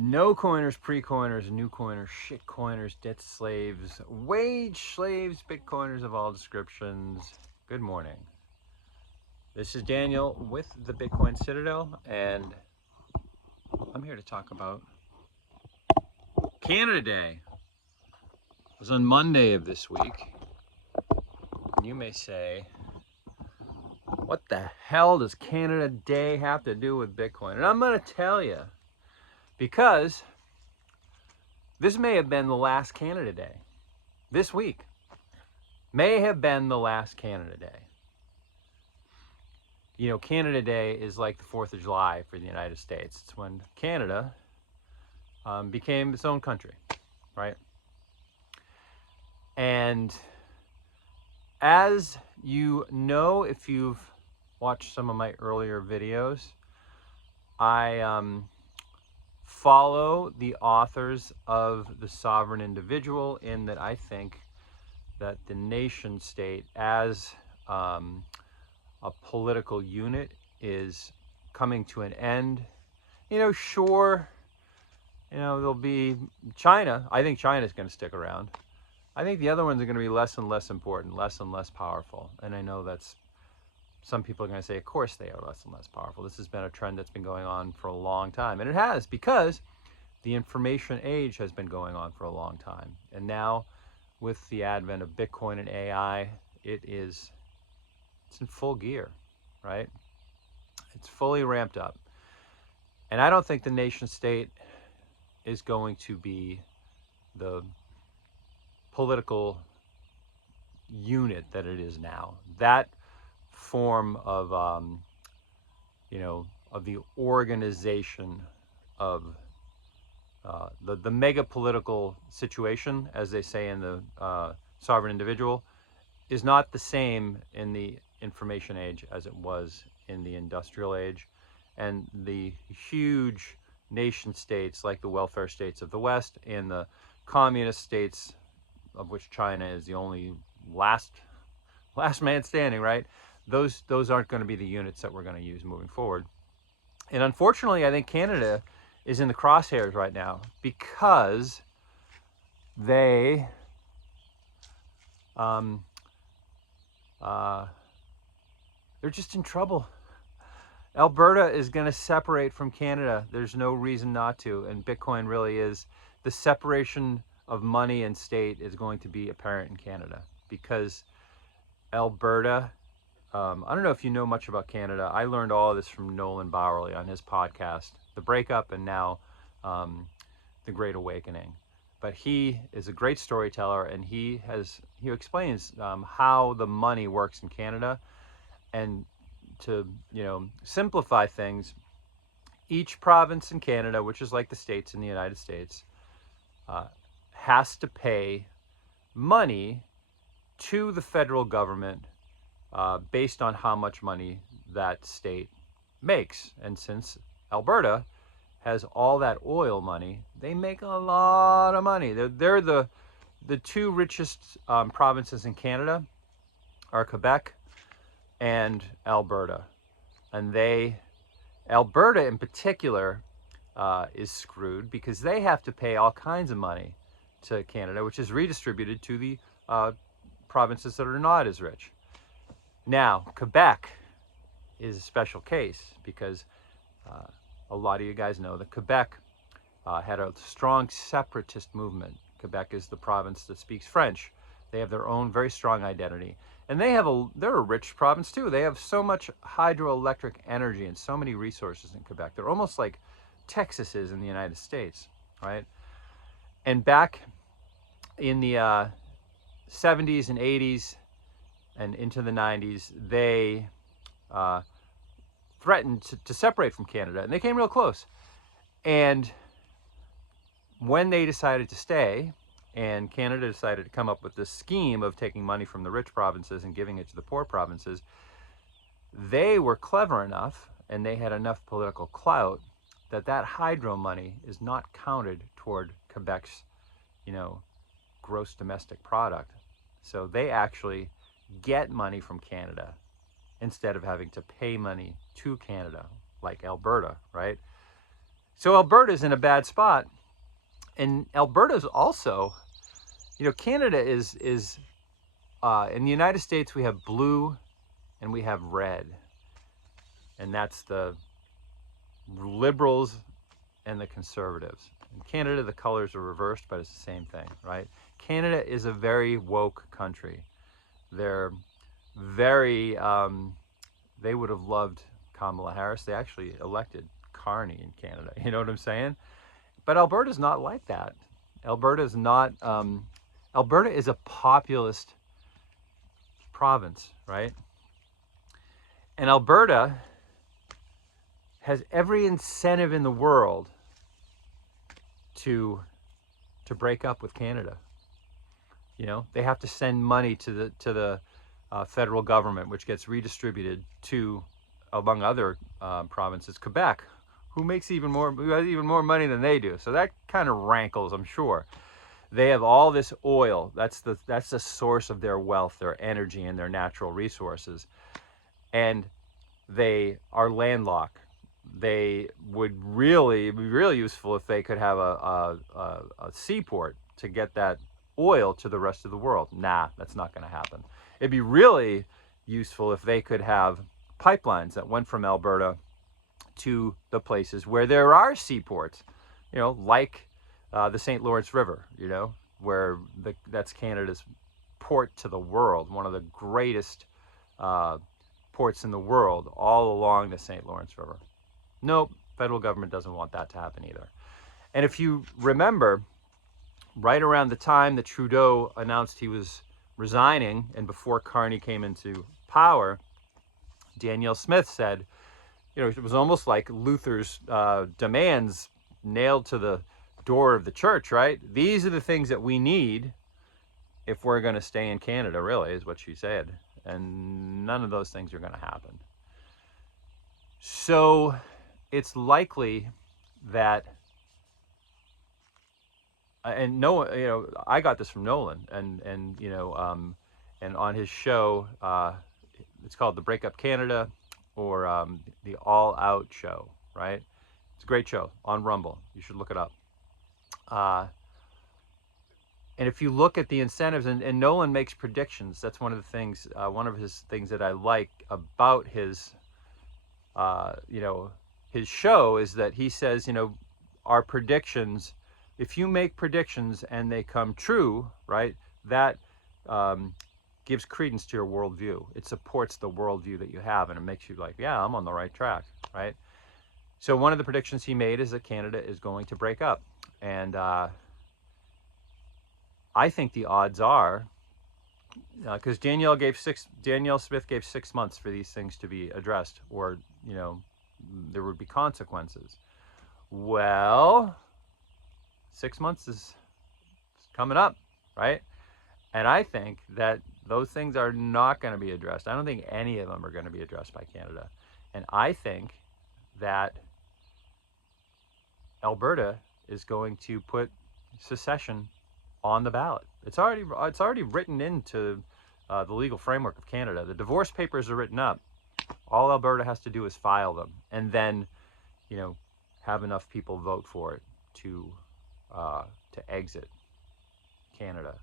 No coiners, pre-coiners, new coiners, shit coiners, debt slaves, wage slaves, Bitcoiners of all descriptions. Good morning. This is Daniel with the Bitcoin Citadel, and I'm here to talk about Canada Day. It was on Monday of this week. And you may say, what the hell does Canada Day have to do with Bitcoin? And I'm going to tell you, because this may have been the last Canada Day. This week may have been the last Canada Day. You know, Canada Day is like the 4th of July for the United States. It's when Canada became its own country, right? And as you know, if you've watched some of my earlier videos, I follow the authors of The Sovereign Individual, in that I think that the nation state as a political unit is coming to an end. You know, sure, you know, there'll be China. I think China's going to stick around. I think the other ones are going to be less and less important, less and less powerful. And I know that's, some people are going to say, of course they are less and less powerful. This has been a trend that's been going on for a long time. And it has, because the information age has been going on for a long time. And now, with the advent of Bitcoin and AI, it's in full gear, right? It's fully ramped up. And I don't think the nation state is going to be the political unit that it is now. That form of, you know, of the organization of the mega political situation, as they say in the Sovereign Individual, is not the same in the information age as it was in the industrial age. And the huge nation states like the welfare states of the West and the communist states, of which China is the only last man standing, right? Those aren't going to be the units that we're going to use moving forward. And unfortunately, I think Canada is in the crosshairs right now, because they're just in trouble. Alberta is going to separate from Canada. There's no reason not to. And Bitcoin really is. The separation of money and state is going to be apparent in Canada, because Alberta, I don't know if you know much about Canada. I learned all of this from Nolan Bowerly on his podcast, The Breakup, and now The Great Awakening. But he is a great storyteller, and he explains how the money works in Canada. And to, you know, simplify things, each province in Canada, which is like the states in the United States, has to pay money to the federal government based on how much money that state makes. And since Alberta has all that oil money, they make a lot of money. They're the two richest provinces in Canada are Quebec and Alberta. And Alberta in particular is screwed, because they have to pay all kinds of money to Canada, which is redistributed to the provinces that are not as rich. Now, Quebec is a special case, because a lot of you guys know that Quebec had a strong separatist movement. Quebec is the province that speaks French. They have their own very strong identity. And they're a rich province too. They have so much hydroelectric energy and so many resources in Quebec. They're almost like Texas is in the United States, right? And back in the 70s and 80s and into the 90s, they threatened to separate from Canada, and they came real close. And when they decided to stay, and Canada decided to come up with this scheme of taking money from the rich provinces and giving it to the poor provinces, they were clever enough, and they had enough political clout, that hydro money is not counted toward Quebec's, you know, gross domestic product. So they actually get money from Canada instead of having to pay money to Canada, like Alberta, right? So Alberta's in a bad spot. And Alberta's also, Canada is in the United States, we have blue and we have red. And that's the liberals and the conservatives. In Canada, the colors are reversed, but it's the same thing, right? Canada is a very woke country. They're very, they would have loved Kamala Harris. They actually elected Carney in Canada. You know what I'm saying? But Alberta's not like that. Alberta's not, Alberta is a populist province, right? And Alberta has every incentive in the world to break up with Canada. They have to send money to the federal government, which gets redistributed to, among other provinces, Quebec, who has even more money than they do. So that kind of rankles, I'm sure. They have all this oil. That's the source of their wealth, their energy, and their natural resources. And they are landlocked. They would be really useful if they could have a seaport to get that oil to the rest of the world. Nah, that's not going to happen. It'd be really useful if they could have pipelines that went from Alberta to the places where there are seaports, like the St. Lawrence River, where that's Canada's port to the world, one of the greatest ports in the world, all along the St. Lawrence River. Nope, federal government doesn't want that to happen either. And if you remember, right around the time that Trudeau announced he was resigning and before Carney came into power, Danielle Smith said, it was almost like Luther's demands nailed to the door of the church, right? These are the things that we need if we're going to stay in Canada, really, is what she said. And none of those things are going to happen. So it's likely that, and no, I got this from Nolan, and on his show, it's called The Breakup Canada, or the All Out Show, right? It's a great show on Rumble. You should look it up. And if you look at the incentives, and Nolan makes predictions, that's one of the things, one of his things that I like about his, his show is that he says, our predictions, if you make predictions and they come true, right, that gives credence to your worldview. It supports the worldview that you have, and it makes you like, yeah, I'm on the right track, right? So one of the predictions he made is that Canada is going to break up. And I think the odds are, because Danielle Smith gave 6 months for these things to be addressed, or, there would be consequences. Well, 6 months is coming up, right? And I think that those things are not going to be addressed. I don't think any of them are going to be addressed by Canada. And I think that Alberta is going to put secession on the ballot. It's already written into the legal framework of Canada. The divorce papers are written up. All Alberta has to do is file them, and then, have enough people vote for it to exit Canada.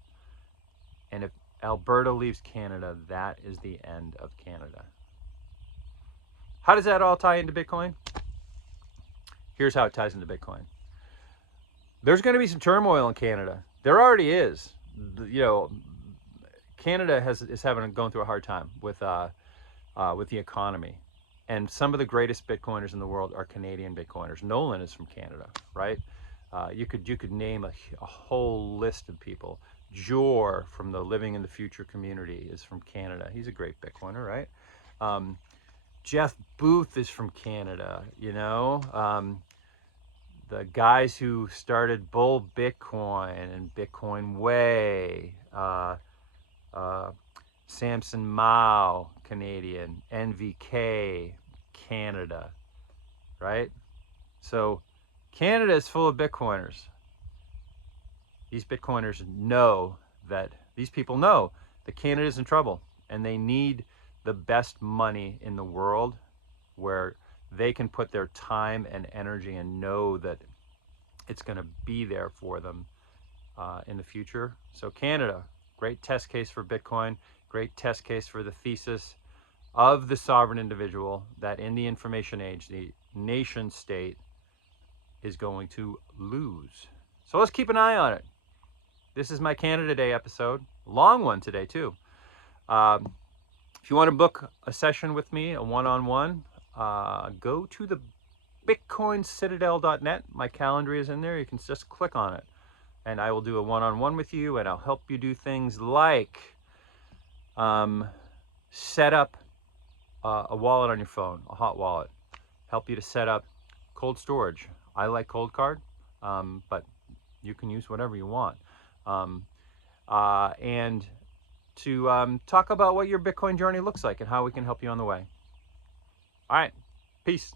And if Alberta leaves Canada, that is the end of Canada. How does that all tie into Bitcoin? Here's how it ties into Bitcoin. There's going to be some turmoil in Canada. There already is. Canada is going through a hard time with the economy, and some of the greatest Bitcoiners in the world are Canadian Bitcoiners. Nolan is from Canada, right? You could name a whole list of people. Jor from the Living in the Future community is from Canada. He's a great Bitcoiner, right? Jeff Booth is from Canada, the guys who started Bull Bitcoin and Bitcoin Way, Samson Mao, Canadian, NVK, Canada, right? So Canada is full of Bitcoiners. These Bitcoiners these people know that Canada is in trouble, and they need the best money in the world, where they can put their time and energy and know that it's going to be there for them in the future. So Canada, great test case for Bitcoin, great test case for the thesis of the sovereign individual, that in the information age, the nation state is going to lose. So let's keep an eye on it. This is my Canada Day episode. Long one today, too. If you want to book a session with me, a one-on-one, go to the bitcoincitadel.net. My calendar is in there. You can just click on it. And I will do a one-on-one with you, and I'll help you do things like set up a wallet on your phone, a hot wallet. Help you to set up cold storage. I like cold card, but you can use whatever you want. And to talk about what your Bitcoin journey looks like and how we can help you on the way. All right, peace.